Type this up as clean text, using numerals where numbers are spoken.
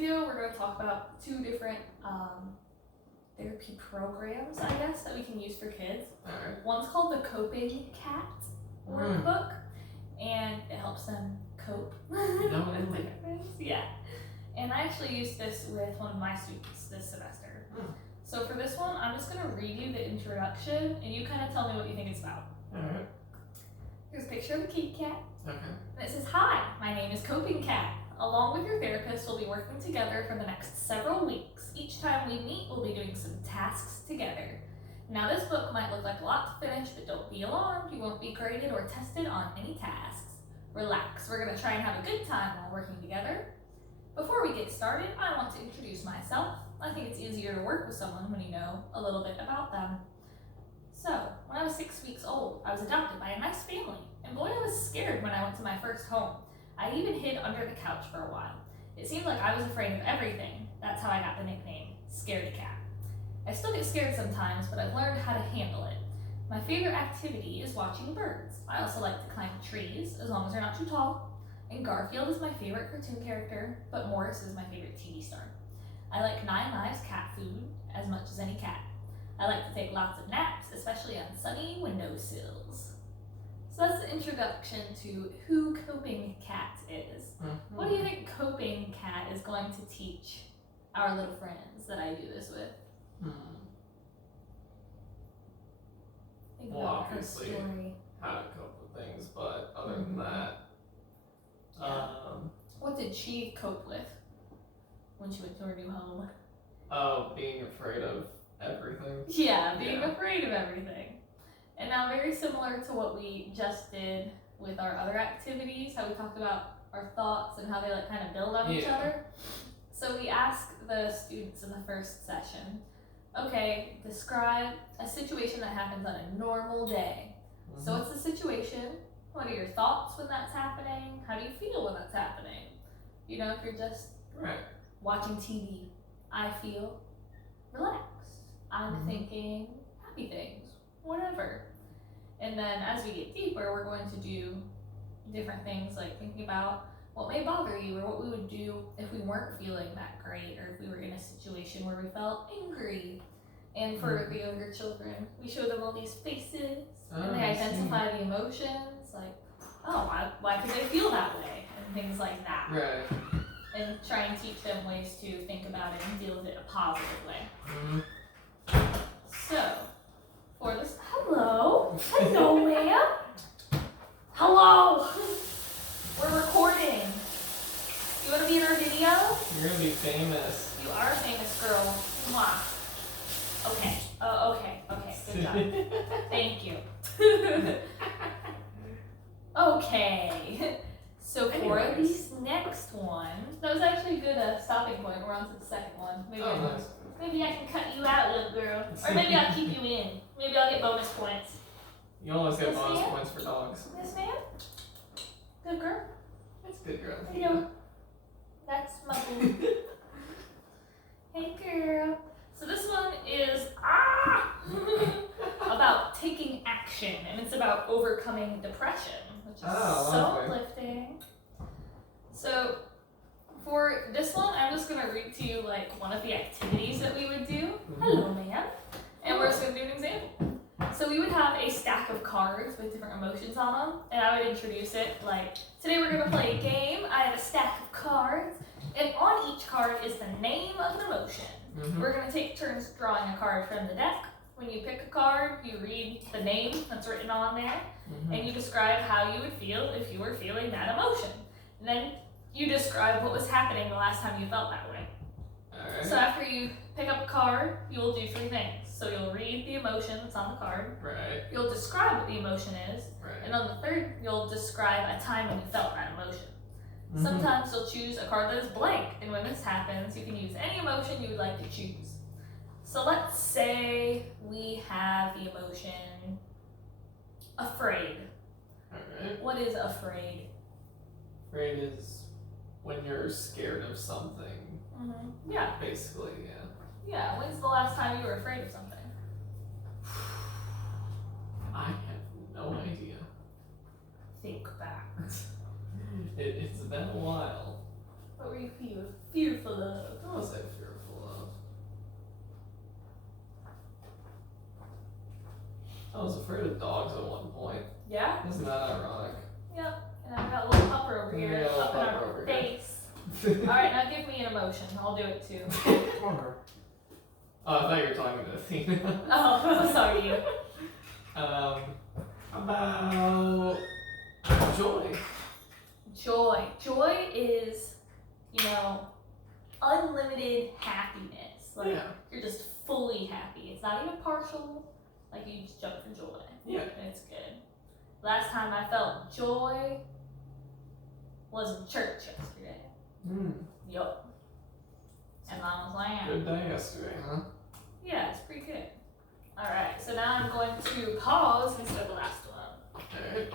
video, we're going to talk about two different therapy programs, I guess, that we can use for kids. Alright. One's called the Coping Cat workbook, and it helps them cope with different things. Yeah. And I actually used this with one of my students this semester. So for this one, I'm just going to read you the introduction, and you kind of tell me what you think it's about. Alright. Here's a picture of the kitty cat. Okay. And it says, "Hi, my name is Coping Cat. Along with your therapist, we'll be working together for the next several weeks. Each time we meet, we'll be doing some tasks together. Now, this book might look like a lot to finish, but don't be alarmed. You won't be graded or tested on any tasks. Relax. We're going to try and have a good time while working together. Before we get started, I want to introduce myself. I think it's easier to work with someone when you know a little bit about them. So, when I was 6 weeks old, I was adopted by a nice family, and boy, I was scared when I went to my first home. I even hid under the couch for a while. It seemed like I was afraid of everything. That's how I got the nickname, Scaredy Cat. I still get scared sometimes, but I've learned how to handle it. My favorite activity is watching birds. I also like to climb trees, as long as they're not too tall. And Garfield is my favorite cartoon character, but Morris is my favorite TV star. I like 9 Lives cat food as much as any cat. I like to take lots of naps, especially on sunny windowsills." So that's the introduction to who Coping Cat is. What do you think Coping Cat is going to teach our little friends that I do this with? Think Well, about her obviously, story. how to cope with things, but other than that, What did she cope with when she went to her new home? being afraid of everything. Yeah, being afraid of everything. And now, very similar to what we just did with our other activities, how we talked about our thoughts and how they like kind of build on each other. So we asked the students in the first session, okay, describe a situation that happens on a normal day. So what's the situation? What are your thoughts when that's happening? How do you feel when that's happening? You know, if you're just watching TV, I feel relaxed. I'm thinking happy things, whatever. And then as we get deeper, we're going to do different things like thinking about what may bother you or what we would do if we weren't feeling that great or if we were in a situation where we felt angry. And for the younger children, we show them all these faces and they identify the emotions, like, oh, why could they feel that way? And things like that. Right. And try and teach them ways to think about it and deal with it a positive way. So, for this, hello, ma'am. Hello. We're recording. You want to be in our video? You're gonna be famous. You are a famous girl. Mwah. Okay. Okay. Good job. Thank you. Okay. So for this next one, that was actually a good stopping point. We're on to the second one. Maybe I can cut you out, little girl. Or maybe I'll keep you in. Maybe I'll get bonus points. You always get bonus points for dogs. Yes, ma'am. Good girl. That's good, girl. There you go. That's my boo. Hey, girl. So this one is about taking action, and it's about overcoming depression, which is so uplifting. So for this one, I'm just gonna read to you like one of the activities that we would do. Hello, ma'am. And we're just gonna do an example. So we would have a stack of cards with different emotions on them, and I would introduce it like, today we're gonna play a game. I have a stack of cards, and on each card is the name of an emotion. We're gonna take turns drawing a card from the deck. When you pick a card, you read the name that's written on there, and you describe how you would feel if you were feeling that emotion. And then you describe what was happening the last time you felt that way. Alright. So after you pick up a card, you will do 3 things. So you'll read the emotion that's on the card. Right. You'll describe what the emotion is. Right. And on the third, you'll describe a time when you felt that emotion. Sometimes you'll choose a card that is blank, and when this happens, you can use any emotion you would like to choose. So let's say we have the emotion afraid. Alright. What is afraid? Afraid is when you're scared of something. Yeah. Basically, yeah. Yeah, when's the last time you were afraid of something? I have no idea. Think back. It's been a while. What were you fearful of? I was like fearful of. I was afraid of dogs at one point. Yeah? Isn't that ironic? Yep. And I've got a little pupper over here, Yeah, a little up in pupper our over here. face. Alright, now give me an emotion. I'll do it too. Oh, I thought you were talking to Athena. Oh, sorry, you. About joy. Joy. Joy is, unlimited happiness. Like, Yeah. you're just fully happy. It's not even partial. Like, you just jump for joy. Yeah. And it's good. Last time I felt joy was in church yesterday. Yup. And Mom was like, Good day yesterday, huh? yeah, it's pretty good. Alright, so now I'm going to pause instead of the last one. Alright.